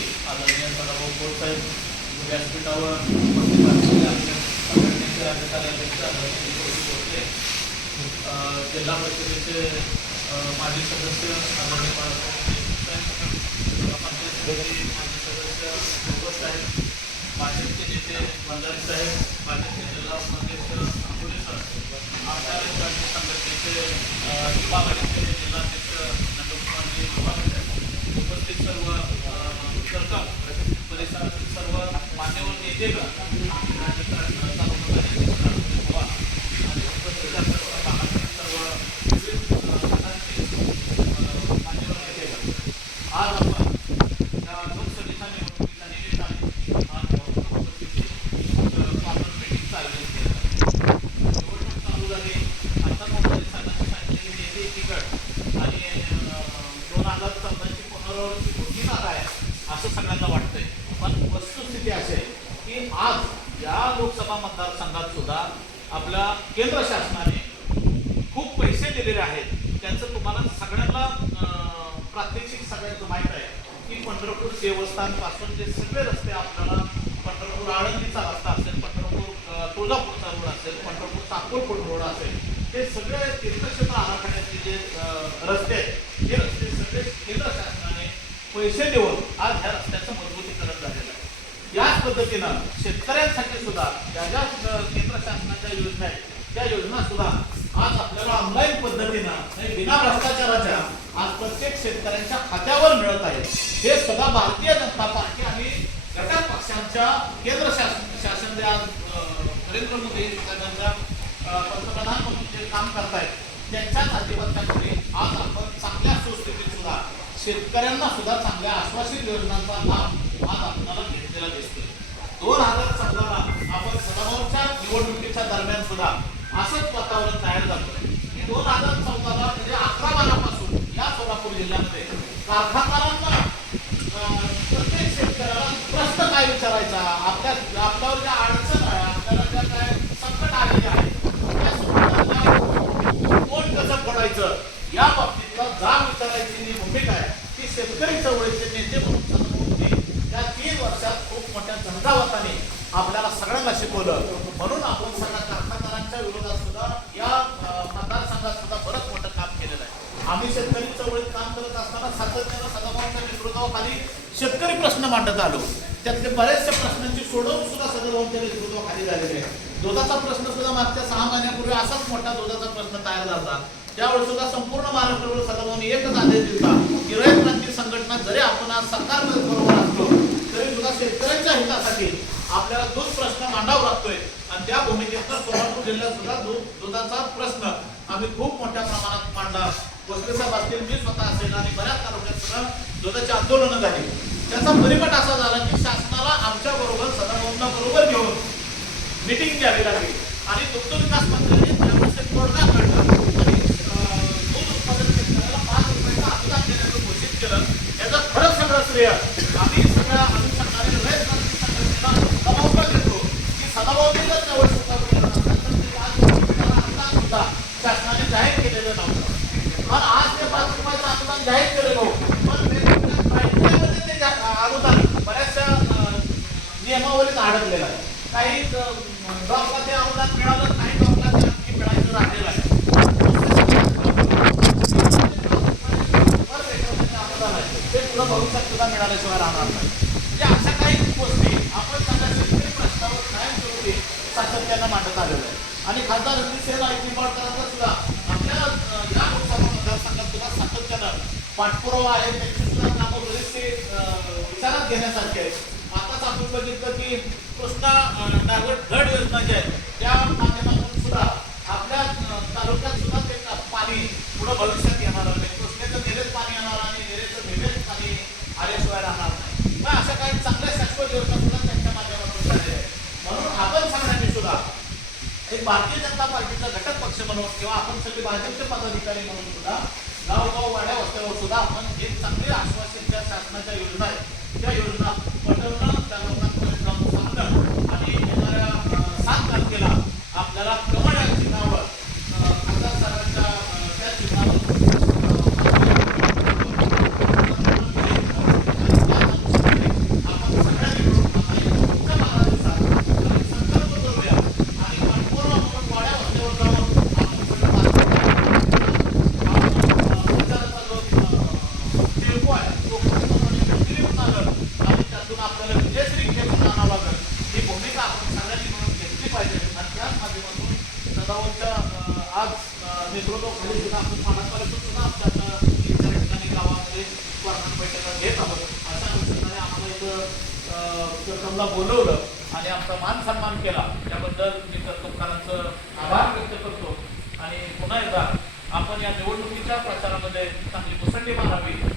माजी आदरणीय सदाभाऊ खोडसाहेब व्यासपीठावर उपस्थित असलेले आपल्या राज्य कार्याध्यक्ष आदरणीय जिल्हा परिषदेचे माजी सदस्य आदरणीय बाळासाहेब पंचायत समिती माजी सदस्य सोबत साहेब भाजपचे नेते भंडारी साहेब भाजपचे जिल्हा उपाध्यक्ष अंबुले सर आमच्या राज्य संघटनेचे अ, असं सगळ्यांना वाटतं पण वस्तुस्थिती अशी आहे की आज या लोकसभा मतदारसंघात सुद्धा आपल्या केंद्र शासनाने खूप पैसे दिलेले आहेत. त्यांचं तुम्हाला सगळ्यांना प्रात्यक्षिक सगळ्यांचं माहीत आहे की पंढरपूर देवस्थानपासून जे सगळे रस्ते आपल्याला पंढरपूर आळंदीचा रस्ता असेल पंढरपूर तुळजापूरचा रोड असेल पंढरपूर साकोरपूर रोड असेल हे सगळे तीर्थक्षेत्र आराखड्याचे जे रस्ते आहेत हे रस्ते सगळे केंद्र शासनाने पैसे देऊन आज ह्या रस्त्याचं मजबूतीकरण याच पद्धतीनं शेतकऱ्यांसाठी सुद्धा ज्या ज्या केंद्र शासनाच्या योजना आहेत त्या योजना सुद्धा आज आपल्याला ऑनलाईन पद्धतीनं म्हणजे बिना भ्रष्टाचाराच्या आज प्रत्येक शेतकऱ्यांच्या खात्यावर मिळत आहे हे सुद्धा भारतीय जनता पार्टी आणि घटक पक्षांच्या केंद्र शासन शासन जे आज नरेंद्र मोदी साहेबांच्या पंतप्रधान म्हणून जे काम करतायत त्यांच्याच आधिपत्यामध्ये आज आपण चांगल्या सुस्थितीत सुद्धा शेतकऱ्यांना सुद्धा चांगल्या आश्वासित योजनांचा लाभ आज आपल्याला दिसते दोन हजार चौदाला आपण सदाभाऊच्या निवडणुकीच्या दरम्यान सुद्धा असंच वातावरण तयार झालं की दोन हजार चौदाला म्हणजे अकरा बारापासून या सोलापूर जिल्ह्यामध्ये कारखानदारांना अं, प्रत्येक शेतकऱ्याला प्रश्न काय विचारायचा आपल्या आपल्यावर ज्या अडचण आहे आपल्याला ज्या काय संकट आलेले आहे त्या संकटांना कोण कसं पडायचं या बाबतीतला जाग विचारायची जी भूमिका आहे ती शेतकरी चळवळीचे नेते म्हणून सदाभाऊ होते त्या तीन वर्षात खूप मोठ्या झंझावाताने आपल्याला शिकवलं. म्हणून आपण सगळ्या कारखानदारांच्या विरोधात सुद्धा या मतदारसंघात सुद्धा बरंच मोठं काम केलेलं आहे. आम्ही शेतकरी चळवळीत काम करत असताना सातत्यानं सदाभाऊंच्या नेतृत्वाखाली शेतकरी प्रश्न मांडत आलो. त्यातले बऱ्याचशा प्रश्नांची सोडवून सुद्धा सदाभाऊंच्या नेतृत्वाखाली झालेली आहे. दुधाचा प्रश्न सुद्धा मागच्या सहा महिन्यापूर्वी असाच मोठा दुधाचा प्रश्न तयार झाला. त्यावेळी सुद्धा संपूर्ण महाराष्ट्रावर सदाभाऊंनी एकच आदेश दिला की रयत क्रांती संघटना जरी आपण आज सरकारमध्ये बरोबर असलो तरी सुद्धा शेतकऱ्यांच्या हितासाठी आपल्याला दूध प्रश्न मांडावा लागतोय. आणि त्या भूमिकेतनं सोलापूर जिल्ह्यात सुद्धा दूध दुधाचा प्रश्न आम्ही खूप मोठ्या प्रमाणात मांडला. वसले साहेब असतील मी स्वतः असेल आणि बऱ्याच तालुक्यात सुद्धा दुधाची आंदोलनं झाली. त्याचा परिपट असा झाला की शासनाला आमच्या बरोबर सदाभाऊंना बरोबर घेऊन मिटिंग घ्यावी लागली. आणि दुग्ध विकास मंत्र्यांनी त्यावेळेस तोडगा काढला. आणि दूध उत्पादन शेतकऱ्याला पाच रुपयाचं अनुदान देण्याचं घोषित केलं. याचं खरंच सगळं श्रेय आम्ही सगळ्या अनुषंगाने रयत क्रांती संघटनेला दबावला देतो की सदाभाऊंनी जर त्यावेळेस सुद्धा असेल तर ते पाच रुपयाचं अनुदान सुद्धा शासनाने जाहीर केलेलं नव्हतं पण आज ते पाच रुपयाचं अनुदान जाहीर केलं नव्हतं पण वेगवेगळ्या ते अनुदान बऱ्याचशा अं, नियमावलीत अडकलेलं आहे. काही ड्रॉपला ते अनुदान मिळालं काही ड्रॉपला ते आणखी मिळायचं राहिलेलं आहे वर भेटवलेलं अनुदान आहे, ते पुढं भविष्यात सुद्धा मिळाल्याशिवाय राहणार नाही म्हणजे अशा काही गोष्टी आपण सगळ्या शेतकरी प्रश्नावर कायमस्वरूपी त्यांना मांडत आलेलं आहे. आणि खासदार रणजित सिंह नाईक निंबाळकरांचा सुद्धा आपल्या या लोकसभा मतदारसंघात सुद्धा सातत्यानं पाठपुरावा आहे. त्यांची सुद्धा कामं बरेचसे विचारात घेण्यासारखे आहेत. आताच आपण बघितलं की कृष्णा अं, डायव्हर्ट योजना जी आहे त्या माध्यमातून सुद्धा आपल्या तालुक्यात सुद्धा ते पाणी पुढं भविष्यात येणार आहे. कृष्णेचं निरेच पाणी येणार आणि निरेचं निरेच पाणी आल्याशिवाय राहणार नाही मग अशा काही चांगल्या शाश्वत योजना सुद्धा त्यांच्या माध्यमातून झालेल्या आहेत म्हणून आपण सगळ्यांनी सुद्धा एक भारतीय जनता पार्टीचा घटक पक्ष म्हणून किंवा आपण सगळे भाजपचे पदाधिकारी म्हणून सुद्धा गावगाव वाड्या वस्त्यावर सुद्धा आपण एक चांगली आश्वासन ज्या शासनाच्या योजना आहेत त्या योजना पटवणं त्या लोकांपर्यंत जाऊन अं, बोलवलं आणि आमचा मान सन्मान केला. त्याबद्दल मी कर्तबकारांचं आभार व्यक्त करतो. आणि पुन्हा एकदा आपण या निवडणुकीच्या प्रचारामध्ये चांगली मुसंडी मारावी.